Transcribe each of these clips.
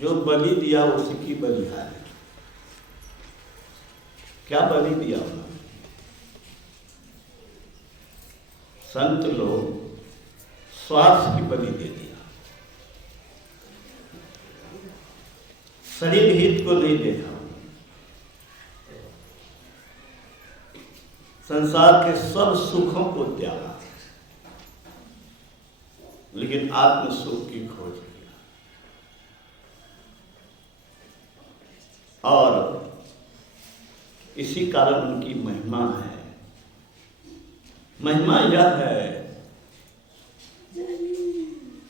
जो बलि दिया उसी की बलिहारी। क्या बलि दिया उन्होंने? संत लोग स्वार्थ की बलि दे दिया, शरीर हित को नहीं देखा, संसार के सब सुखों को त्यागा, लेकिन आत्म सुख की खोज किया। और इसी कारण उनकी महिमा है। महिमा यह है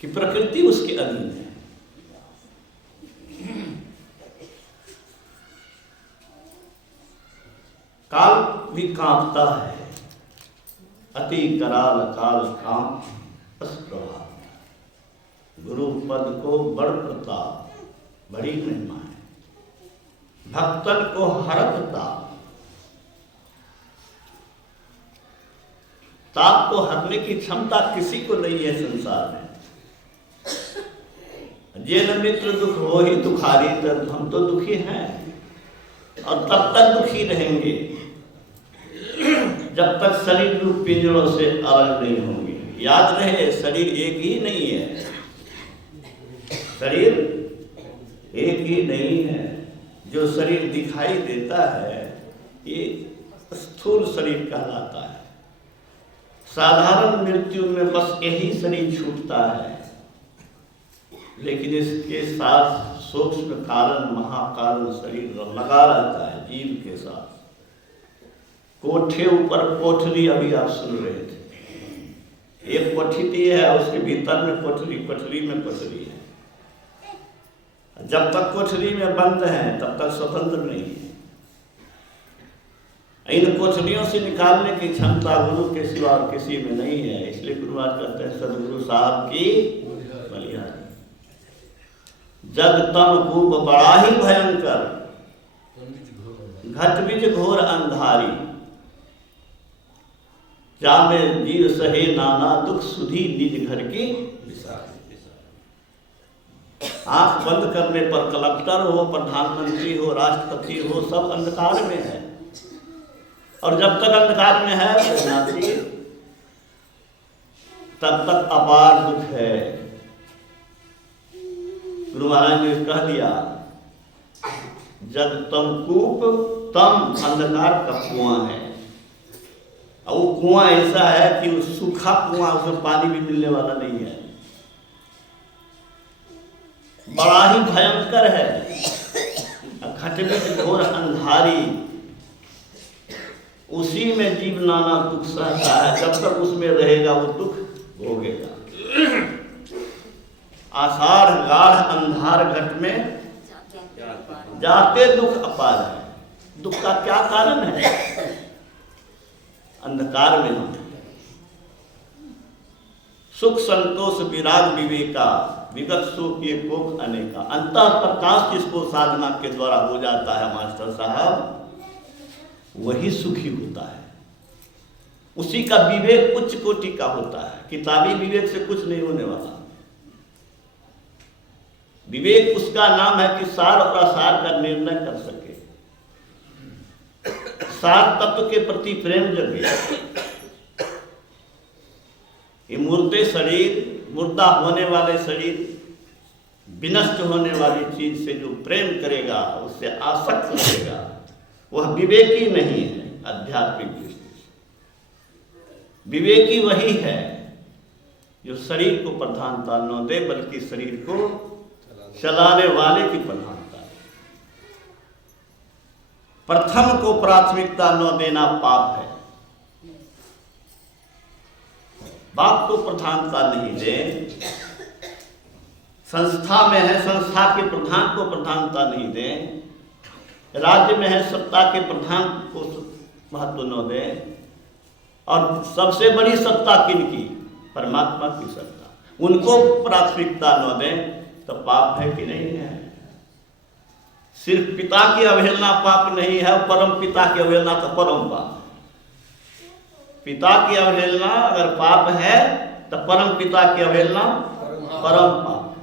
कि प्रकृति उसके अधीन है। काल भी कांपता है, अति कराल काल काम प्रभाव। गुरु पद को बड़ प्रताप, बड़ी महिमा है। भक्तन को हरकता, ताप को हरने की क्षमता किसी को नहीं है संसार में। जे न मित्र दुख हो ही दुखारी, तब हम तो दुखी हैं और तब तक दुखी रहेंगे जब तक शरीर रूप पिंजरों से अलग नहीं होंगे। याद रहे, शरीर एक ही नहीं है, शरीर एक ही नहीं है। जो शरीर दिखाई देता है ये स्थूल शरीर कहलाता है। साधारण मृत्यु में बस यही शरीर छूटता है, लेकिन इसके साथ सूक्ष्म कारण महाकारण शरीर लगा रहता है जीव के साथ। कोठे ऊपर कोठरी, अभी आप सुन रहे थे, एक कोठरी है, उसके भीतर में कोठरी, कोठरी में कोठरी है। जब तक कोठरी में बंद है तब तक स्वतंत्र नहीं है। इन कोठरियों से निकालने की क्षमता गुरु के सिवा और किसी में नहीं है। इसलिए गुरु महाराज कहते हैं सदगुरु साहब की बलिहारी। जग तम कूप बड़ा ही भयंकर, घट बीज घोर अंधारी। जामे जीव सहे नाना दुख, सुधी निज घर की विसारी। आंख बंद करने पर कलेक्टर हो, प्रधानमंत्री हो, राष्ट्रपति हो, सब अंधकार में है। और जब तक अंधकार में है सन्यासी, तब तक अपार दुख है। गुरु महाराज ने कह दिया, जग तम कूप, तम अंधकार का कुआं है। और वो कुआं ऐसा है कि वो सूखा कुआं, उसमें पानी भी मिलने वाला नहीं है, बड़ा ही भयंकर है। घटने से घोर अंधारी, उसी में जीव नाना दुख सहता है। जब तक उसमें रहेगा वो दुख भोगेगा। आषाढ़ गाढ़ अंधार घट में जाते दुख अपार है। दुख का क्या कारण है? अंधकार में हम सुख संतोष विराग विवेका, विगत सुख ये कोक अनेका। अंतः प्रकाश जिसको साधना के द्वारा हो जाता है मास्टर साहब, वही सुखी होता है। उसी का विवेक उच्च कोटि का होता है। किताबी विवेक से कुछ नहीं होने वाला। विवेक उसका नाम है कि सार और असार का निर्णय कर सके, सार तत्व के प्रति प्रेम जगे। ये मुर्दे शरीर, मुर्दा होने वाले शरीर, विनष्ट होने वाली चीज से जो प्रेम करेगा, उससे आसक्त रहेगा, वह विवेकी नहीं है। आध्यात्मिक दृष्टि से विवेकी वही है जो शरीर को प्रधानता न दे, बल्कि शरीर को चलाने वाले की प्रधानता है। प्रथम को प्राथमिकता न देना पाप है। बाप को प्रधानता नहीं दे, संस्था में है संस्था के प्रधान को प्रधानता नहीं दे, राज्य में है सत्ता के प्रधान को महत्व न दे, और सबसे बड़ी सत्ता किनकी? परमात्मा की सत्ता, उनको प्राथमिकता न दे, तो पाप है कि नहीं है? सिर्फ पिता की अवहेलना पाप नहीं है, परम पिता की अवहेलना तो परम पाप। पिता की अवहेलना अगर पाप है तो परम पिता की अवहेलना परम पाप।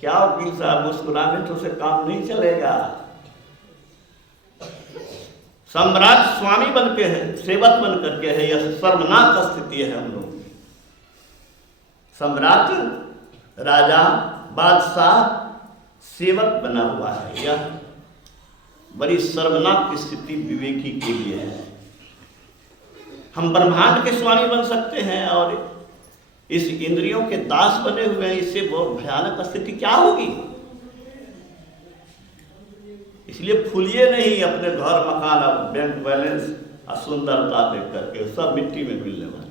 क्या वकील साहब, मुस्कुराने तो से काम नहीं चलेगा। सम्राट स्वामी बन के है, सेवक बन करके है, यह शर्मनाक स्थिति है हम लोग की। सम्राट, राजा, बादशाह, सेवक बना हुआ है, यह बड़ी शर्मनाक स्थिति विवेकी के लिए है। हम ब्रह्मांड के स्वामी बन सकते हैं और इस इंद्रियों के दास बने हुए हैं, इससे बहुत भयानक स्थिति क्या होगी। इसलिए फूलिए नहीं अपने घर, मकान, बैंक बैलेंस और सुंदरता देख करके, सब मिट्टी में मिलने वाले।